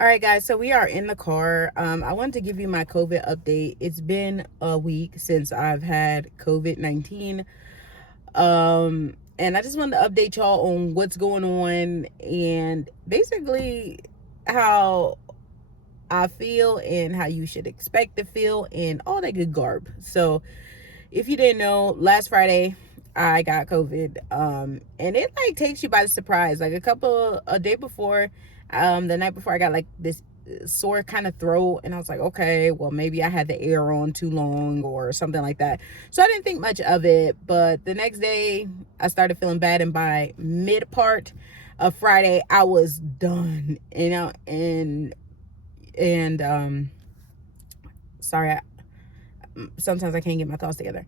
All right, guys, so we are in the car. I wanted to give you my COVID update. It's been a week since I've had COVID-19. And I just wanted to update y'all on what's going on and basically how I feel and how you should expect to feel and all that good garb. So if you didn't know, last Friday I got COVID. And it like takes you by surprise. Like a day before, the night before, I got like this sore kind of throat, and I was like, okay, well maybe I had the air on too long or something like that. So I didn't think much of it, but the next day I started feeling bad, and by mid part of Friday I was done, and sorry, sometimes I can't get my thoughts together.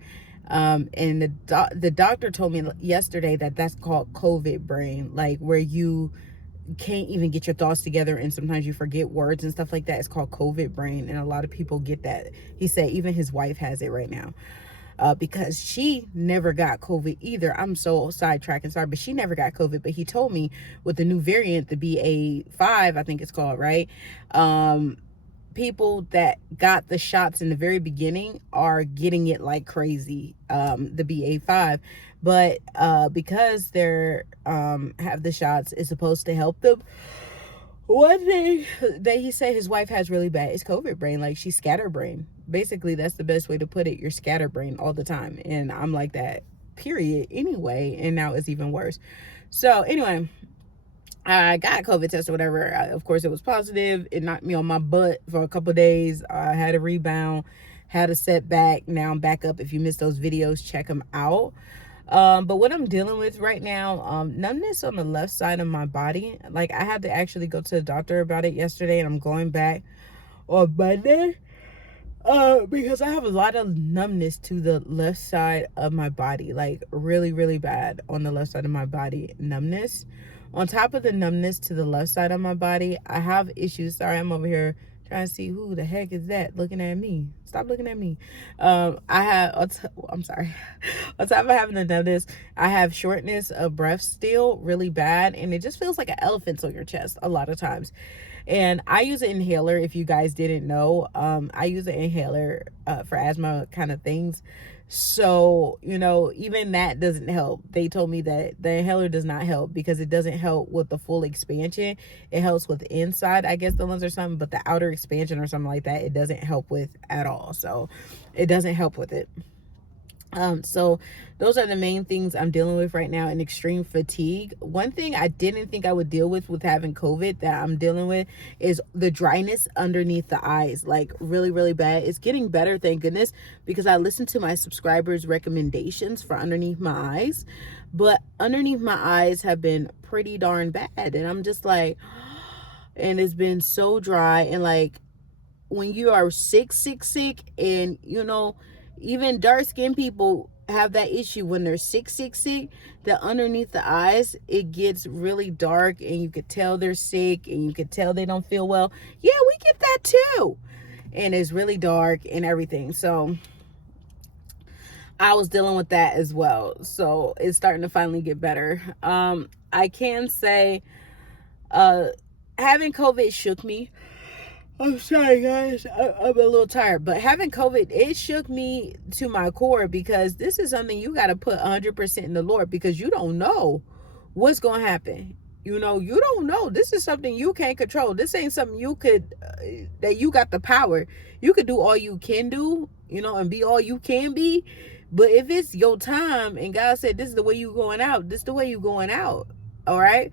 And the doctor told me yesterday that that's called COVID brain, like where you can't even get your thoughts together and sometimes you forget words and stuff like that. It's called COVID brain, and a lot of people get that. He said even his wife has it right now. Because she never got COVID either. I'm so sidetracked and sorry, but she never got COVID. But he told me with the new variant, the BA.5, I think it's called, right? People that got the shots in the very beginning are getting it like crazy, the BA.5. But because they're have the shots, it's supposed to help them. One thing that he said his wife has really bad is COVID brain. Like, she's scatterbrain. Basically, that's the best way to put it. You're scatterbrain all the time. And I'm like that, period, anyway. And now it's even worse. So, anyway, I got a COVID test or whatever. Of course, it was positive. It knocked me on my butt for a couple of days. I had a rebound, had a setback. Now I'm back up. If you missed those videos, check them out. But what I'm dealing with right now, numbness on the left side of my body. Like, I had to actually go to the doctor about it yesterday, and I'm going back on Monday. Because I have a lot of numbness to the left side of my body, like really, really bad on the left side of my body, numbness. On top of the numbness to the left side of my body, I have issues. Sorry, I'm over here trying to see who the heck is that looking at me. Stop looking at me. I'm sorry. On top of having the numbness, I have shortness of breath still really bad, and it just feels like an elephant's on your chest a lot of times. And I use an inhaler. If you guys didn't know, I use an inhaler for asthma kind of things. So, even that doesn't help. They told me that the inhaler does not help because it doesn't help with the full expansion. It helps with the inside, I guess, the lungs or something, but the outer expansion or something like that, it doesn't help with at all. So it doesn't help with it. So those are the main things I'm dealing with right now, and extreme fatigue. One thing I didn't think I would deal with having COVID that I'm dealing with is the dryness underneath the eyes, like really, really bad. It's getting better, thank goodness, because I listened to my subscribers' recommendations for underneath my eyes, but underneath my eyes have been pretty darn bad. And I'm just like, and it's been so dry. And like, when you are sick, and even dark skinned people have that issue when they're sick, that underneath the eyes it gets really dark, and you could tell they're sick, and you could tell they don't feel well. Yeah, we get that too. And it's really dark and everything. So I was dealing with that as well. So it's starting to finally get better. I can say having COVID shook me. I'm sorry, guys. I'm a little tired. But having COVID, it shook me to my core, because this is something you got to put 100% in the Lord, because you don't know what's going to happen. You don't know. This is something you can't control. This ain't something you could, that you got the power. You could do all you can do, and be all you can be. But if it's your time and God said, this is the way you going out, this is the way you going out. All right.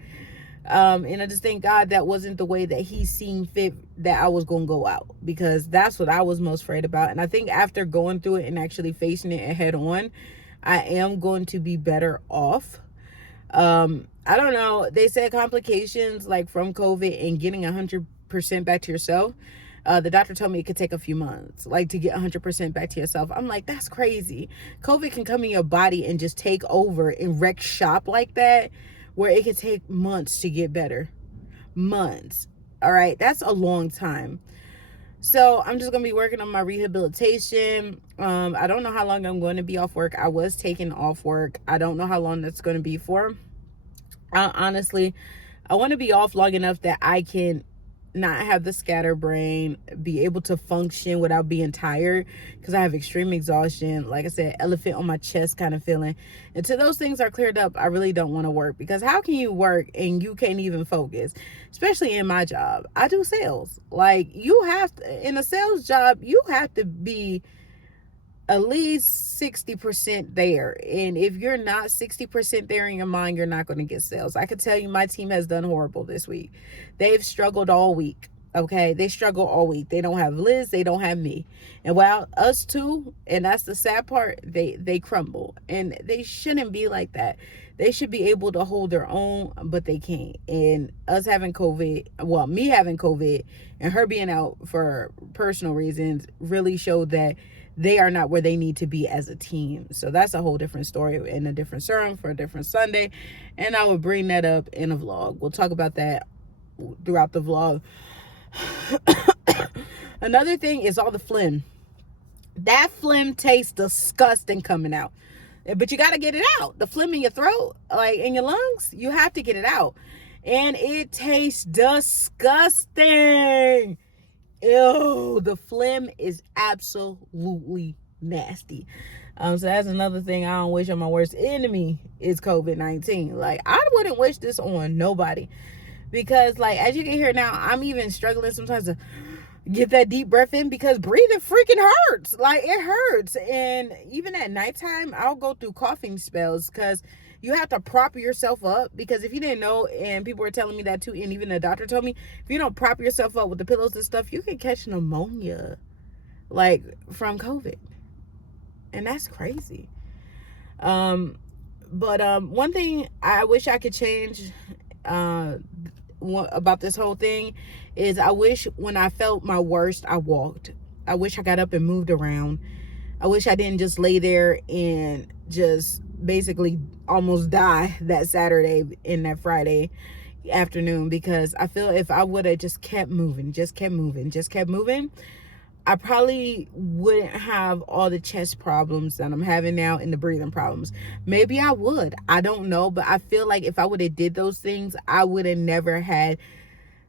And I just thank God that wasn't the way that he seen fit that I was going to go out, because that's what I was most afraid about. And I think after going through it and actually facing it head on, I am going to be better off. I don't know. They said complications like from COVID and getting 100% back to yourself. The doctor told me it could take a few months, like to get 100% back to yourself. I'm like, that's crazy. COVID can come in your body and just take over and wreck shop like that, where it could take months to get better. Months. All right. That's a long time. So I'm just going to be working on my rehabilitation. I don't know how long I'm going to be off work. I was taking off work. I don't know how long that's going to be for. Honestly, I want to be off long enough that I can not have the scatterbrain, be able to function without being tired, because I have extreme exhaustion, like I said, elephant on my chest kind of feeling. Until those things are cleared up, I really don't want to work, because how can you work and you can't even focus? Especially in my job, I do sales. Like, you have to, in a sales job, you have to be at least 60% there. And if you're not 60% there in your mind, you're not going to get sales. I can tell you my team has done horrible this week. They've struggled all week. Okay, they struggle all week. They don't have Liz, they don't have me. And while us two, and that's the sad part, they crumble. And they shouldn't be like that. They should be able to hold their own, but they can't. And us having COVID, well, me having COVID and her being out for personal reasons really showed that they are not where they need to be as a team. So that's a whole different story and a different sermon for a different Sunday. And I will bring that up in a vlog. We'll talk about that throughout the vlog. Another thing is all the phlegm. That phlegm tastes disgusting coming out. But you got to get it out. The phlegm in your throat, like in your lungs, you have to get it out. And it tastes disgusting. Ew, the phlegm is absolutely nasty. So that's another thing I don't wish on my worst enemy is COVID-19. Like, I wouldn't wish this on nobody, because like, as you can hear now, I'm even struggling sometimes to get that deep breath in, because breathing freaking hurts. Like, it hurts. And even at nighttime, I'll go through coughing spells, because you have to prop yourself up. Because if you didn't know, and people were telling me that too, and even the doctor told me, if you don't prop yourself up with the pillows and stuff, you can catch pneumonia, like, from COVID. And that's crazy. But one thing I wish I could change about this whole thing is, I wish when I felt my worst, I walked. I wish I got up and moved around. I wish I didn't just lay there and just basically almost die that Saturday and that Friday afternoon, because I feel if I would have just kept moving, I probably wouldn't have all the chest problems that I'm having now and the breathing problems. Maybe I would. I don't know. But I feel like if I would have did those things, I would have never had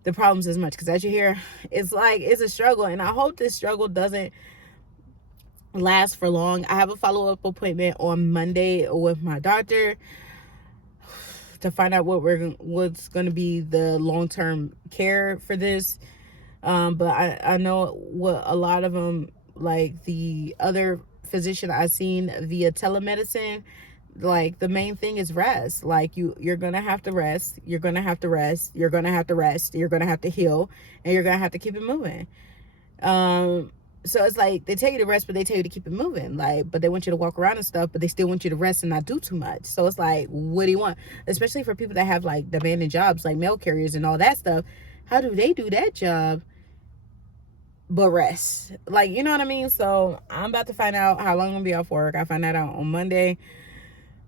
the problems as much. Because as you hear, it's like, it's a struggle. And I hope this struggle doesn't last for long. I have a follow-up appointment on Monday with my doctor to find out what's going to be the long-term care for this. But I know what a lot of them, like the other physician I've seen via telemedicine, like the main thing is rest. Like you're going to have to rest. You're going to have to rest. You're going to have to rest. You're going to have to heal, and you're going to have to keep it moving. So it's like, they tell you to rest, but they tell you to keep it moving. Like, but they want you to walk around and stuff, but they still want you to rest and not do too much. So it's like, what do you want? Especially for people that have like demanding jobs, like mail carriers and all that stuff. How do they do that job but rest? Like, you know what I mean? So I'm about to find out how long I'm gonna be off work. I find that out on Monday,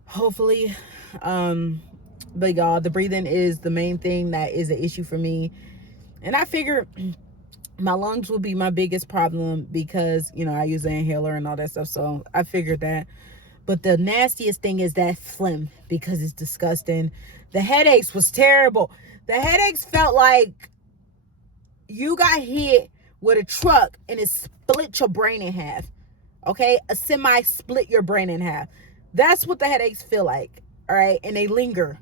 hopefully. But y'all, the breathing is the main thing that is an issue for me. And I figure my lungs will be my biggest problem, because, you know, I use an inhaler and all that stuff. So I figured that. But the nastiest thing is that phlegm, because it's disgusting. The headaches was terrible. The headaches felt like you got hit with a truck and it split your brain in half. Okay? A semi split your brain in half. That's what the headaches feel like. All right? And they linger.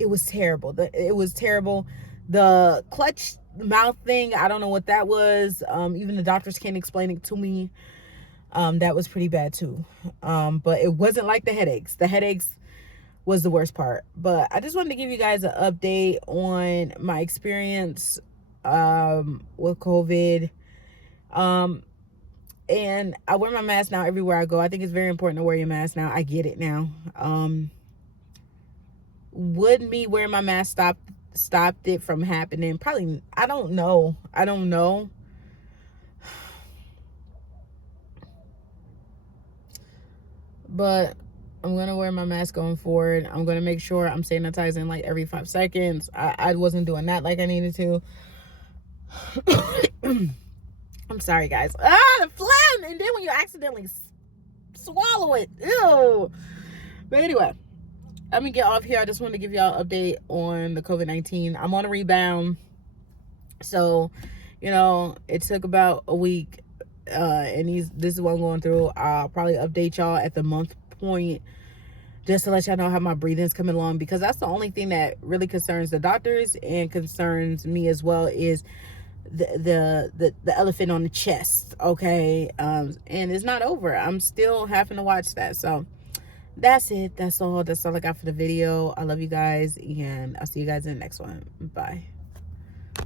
It was terrible. It was terrible. The clutch mouth thing, I don't know what that was. Even the doctors can't explain it to me. That was pretty bad too. But it wasn't like the headaches. The headaches was the worst part. But I just wanted to give you guys an update on my experience with COVID. And I wear my mask now everywhere I go. I think it's very important to wear your mask now. I get it now. Would me wearing my mask stopped it from happening? Probably. I don't know. But I'm gonna wear my mask going forward. I'm gonna make sure I'm sanitizing like every 5 seconds. I wasn't doing that like I needed to. I'm sorry, guys. The phlegm, and then when you accidentally swallow it, ew. But anyway, let me get off here. I just wanted to give y'all an update on the COVID-19. I'm on a rebound. So, you know, it took about a week, and this is what I'm going through. I'll probably update y'all at the month point, just to let y'all know how my breathing's coming along, because that's the only thing that really concerns the doctors and concerns me as well, is the elephant on the chest. Okay. And it's not over. I'm still having to watch that. So that's it. That's all I got for the video. I love you guys, and I'll see you guys in the next one. Bye.